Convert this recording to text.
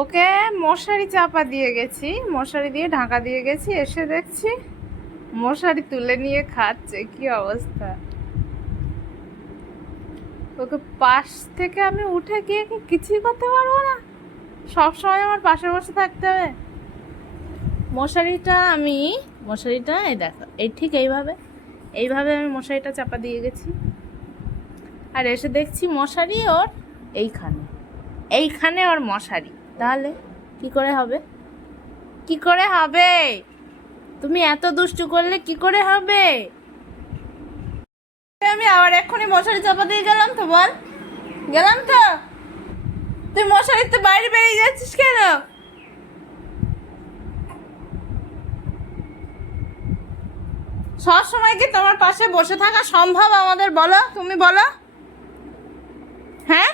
ওকে মশারি চাপা দিয়ে গেছি, মশারি দিয়ে ঢাকা দিয়ে গেছি, এসে দেখছি মশারি তুলে নিয়ে খাচ্ছে। কি অবস্থা! ওকে পাশ থেকে আমি উঠে গিয়ে কি কিছুই করতে পারবো না? সবসময় আমার পাশে বসে থাকতে হবে? মশারিটা এই দেখো, এই ঠিক এইভাবে এইভাবে আমি মশারিটা চাপা দিয়ে গেছি, আর এসে দেখছি মশারি ওর এইখানে, এইখানে ওর মশারি। তাহলে কি করে হবে? কি করে হবে? তুমি এত দুষ্টু করলে কি করে হবে? আমি আবার এক্ষুনি মশারি চাপা দিয়ে গেলাম তো, বল। গেলাম তো। তুই মশারির তো বাইরে বেরিয়ে যাচ্ছিস কেন? সব সময় কি তোমার পাশে বসে থাকা সম্ভব আমাদের? বলো, তুমি বলো। হ্যাঁ,